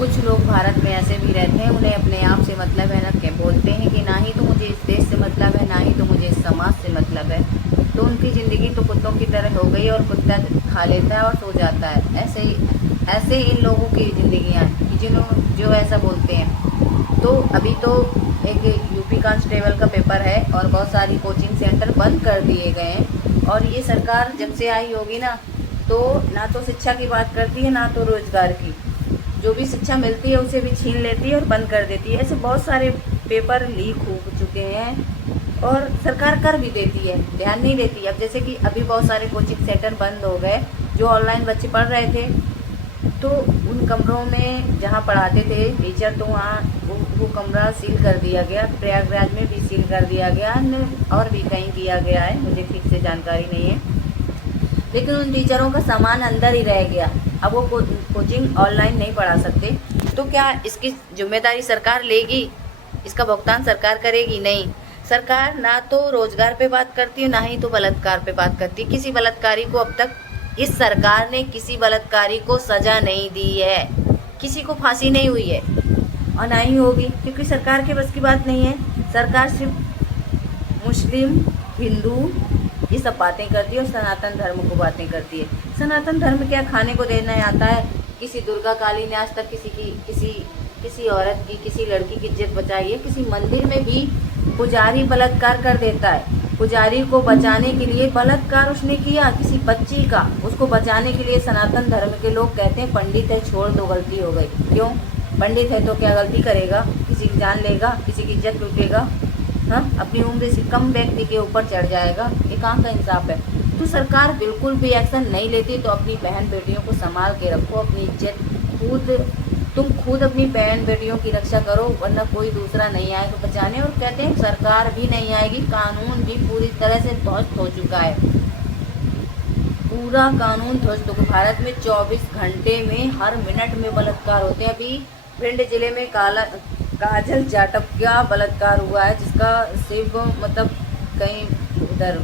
कुछ लोग भारत में ऐसे भी रहते हैं, उन्हें अपने आप से मतलब है ना, क्या बोलते हैं कि ना ही तो मुझे इस देश से मतलब है, ना ही तो मुझे इस समाज से मतलब है। तो उनकी ज़िंदगी तो कुत्तों की तरह हो गई और कुत्ता खा लेता है और सो जाता है। ऐसे ही इन लोगों की ज़िंदगियाँ हैं जो ऐसा बोलते हैं। तो अभी तो एक यूपी कांस्टेबल का पेपर है और बहुत सारी कोचिंग सेंटर बंद कर दिए गए हैं। और ये सरकार जब से आई होगी ना, तो ना तो शिक्षा की बात करती है, ना तो रोज़गार की। जो भी शिक्षा मिलती है उसे भी छीन लेती है और बंद कर देती है। ऐसे बहुत सारे पेपर लीक हो चुके हैं और सरकार कर भी देती है, ध्यान नहीं देती। अब जैसे कि अभी बहुत सारे कोचिंग सेंटर बंद हो गए, जो ऑनलाइन बच्चे पढ़ रहे थे, तो उन कमरों में जहाँ पढ़ाते थे टीचर, तो वहाँ वो कमरा सील कर दिया गया। प्रयागराज में भी सील कर दिया गया और भी कहीं किया गया है, मुझे ठीक से जानकारी नहीं है। लेकिन उन टीचरों का सामान अंदर ही रह गया। अब वो कोचिंग ऑनलाइन नहीं पढ़ा सकते, तो क्या इसकी जिम्मेदारी सरकार लेगी? इसका भुगतान सरकार करेगी? नहीं। सरकार ना तो रोजगार पे बात करती है, ना ही तो बलात्कार पे बात करती है। किसी बलात्कारी को अब तक इस सरकार ने किसी बलात्कारी को सजा नहीं दी है, किसी को फांसी नहीं हुई है और ना ही होगी, क्योंकि सरकार के बस की बात नहीं है। सरकार सिर्फ मुस्लिम, हिंदू ये सब बातें करती है और सनातन धर्म को बातें करती है। सनातन धर्म क्या खाने को देना आता है? किसी दुर्गा काली ने आज तक किसी औरत की, किसी लड़की की इज्जत बचाई है? किसी मंदिर में भी पुजारी बलात्कार कर देता है। पुजारी को बचाने के लिए बलात्कार उसने किया, किसी बच्ची का, उसको बचाने के लिए सनातन धर्म के लोग कहते हैं पंडित है, छोड़ दो, गलती हो गई। क्यों? पंडित है तो क्या गलती करेगा? किसी की जान लेगा? किसी की इज्जत लूटेगा? हाँ, अपनी उम्र से कम व्यक्ति के ऊपर चढ़ जाएगा? ये कहाँ का इंसाफ है? तो सरकार बिल्कुल भी एक्शन नहीं लेती। तो अपनी बहन बेटियों को संभाल के रखो, अपनी इज्जत तुम खुद अपनी बहन बेटियों की रक्षा करो, वरना कोई दूसरा नहीं आएगा बचाने। और कहते हैं सरकार भी नहीं आएगी, कानून भी पूरी तरह से ध्वस्त हो चुका है। पूरा कानून ध्वस्त हो गया। भारत में 24 घंटे में हर मिनट में बलात्कार होते हैं। अभी भिंड जिले में काजल जाटव का बलात्कार हुआ है, जिसका शिव मतलब कहीं उधर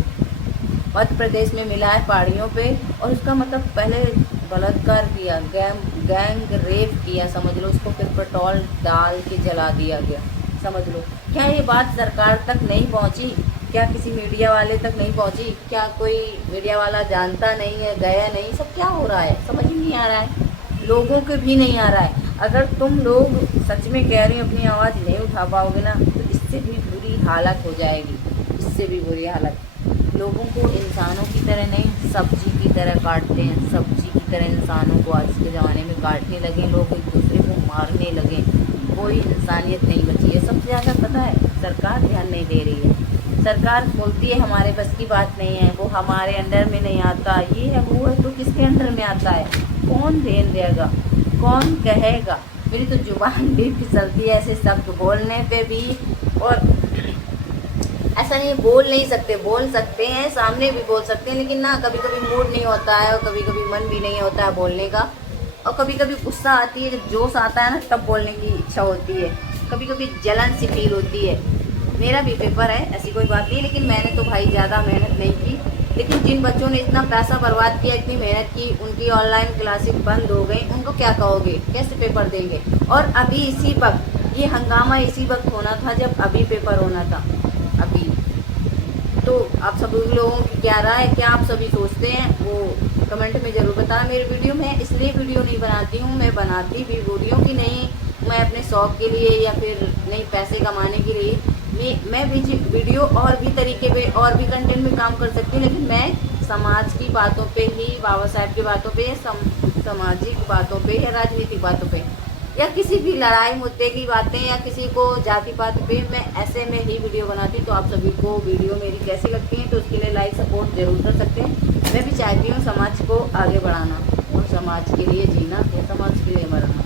मध्य प्रदेश में मिला है पहाड़ियों पे, और उसका मतलब पहले बलात्कार किया, गैंग रेप किया, समझ लो उसको, फिर पेट्रोल डाल के जला दिया गया, समझ लो। क्या ये बात सरकार तक नहीं पहुंची? क्या किसी मीडिया वाले तक नहीं पहुंची? क्या कोई मीडिया वाला जानता नहीं है, गया नहीं? सब क्या हो रहा है समझ ही नहीं आ रहा है, लोगों के भी नहीं आ रहा है। अगर तुम लोग सच में कह रही हो अपनी आवाज़ नहीं उठा पाओगे ना, तो इससे भी बुरी हालत हो जाएगी, इससे भी बुरी हालत। लोगों को इंसानों की तरह नहीं, सब्जी की तरह काटते हैं, सब्जी की तरह इंसानों को आज के ज़माने में काटने लगे लोग, एक दूसरे को मारने लगे, कोई इंसानियत नहीं बची है। सबसे ज़्यादा पता है, सरकार ध्यान नहीं दे रही है। सरकार बोलती है हमारे बस की बात नहीं है, वो हमारे अंडर में नहीं आता, ये है वो है, तो किसके अंडर में आता है? कौन ध्यान देगा? कौन कहेगा? मेरी तो जुबान भी फिसलती है ऐसे शब्द बोलने पे भी। और ऐसा नहीं बोल नहीं सकते, बोल सकते हैं, सामने भी बोल सकते हैं, लेकिन ना कभी कभी मूड नहीं होता है और कभी कभी मन भी नहीं होता है बोलने का। और कभी कभी गुस्सा आती है, जब जोश आता है ना, तब बोलने की इच्छा होती है। कभी कभी जलन सी फील होती है। मेरा भी पेपर है, ऐसी कोई बात नहीं, लेकिन मैंने तो भाई ज़्यादा मेहनत नहीं की। लेकिन जिन बच्चों ने इतना पैसा बर्बाद किया, इतनी मेहनत की, उनकी ऑनलाइन क्लासेस बंद हो गई, उनको क्या कहोगे? कैसे पेपर देंगे? और अभी इसी वक्त ये हंगामा इसी वक्त होना था जब अभी पेपर होना था, अभी। तो आप सभी लोगों की क्या राय है, क्या आप सभी सोचते हैं, वो कमेंट में ज़रूर बताना। मेरी वीडियो में इसलिए वीडियो नहीं बनाती हूँ, मैं बनाती भी वीडियो की नहीं, मैं अपने शौक़ के लिए या फिर नहीं पैसे कमाने के लिए, मैं भी वीडियो और भी तरीके पे और भी कंटेंट में काम कर सकती हूँ, लेकिन मैं समाज की बातों पे ही, बाबा साहब की बातों पे, सामाजिक बातों पे या राजनीतिक बातों पे या किसी भी लड़ाई मुद्दे की बातें या किसी को जाति पात पे मैं ऐसे में ही वीडियो बनाती हूँ। तो आप सभी को वीडियो मेरी कैसी लगती है, तो उसके लिए लाइक सपोर्ट जरूर कर सकते हैं। मैं भी चाहती हूँ समाज को आगे बढ़ाना और समाज के लिए जीना या समाज के लिए मरना,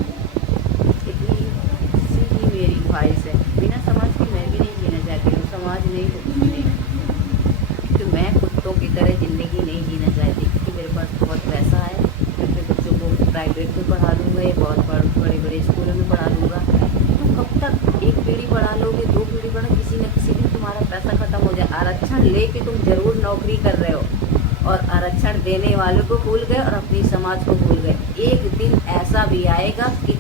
इतनी सी ही मेरी ख्वाहिश है। बिना समाज की मैं भी नहीं जीना चाहती हूँ, समाज नहीं तो कुछ नहीं। तो मैं कुत्तों की तरह ज़िंदगी नहीं जीना चाहती, क्योंकि मेरे पास बहुत पैसा है, मैं अपने बच्चों को प्राइवेट में पढ़ा दूँगा, ये बहुत बड़े बड़े स्कूलों में पढ़ा दूँगा। तो कब तक एक पीढ़ी बढ़ा लोगे, दो पीढ़ी बढ़ा, किसी न किसी दिन तुम्हारा पैसा ख़त्म हो जाए। आरक्षण लेके तुम ज़रूर नौकरी कर रहे हो और आरक्षण देने वालों को भूल गए और अपनी समाज को भूल गए। एक दिन ऐसा भी आएगा कि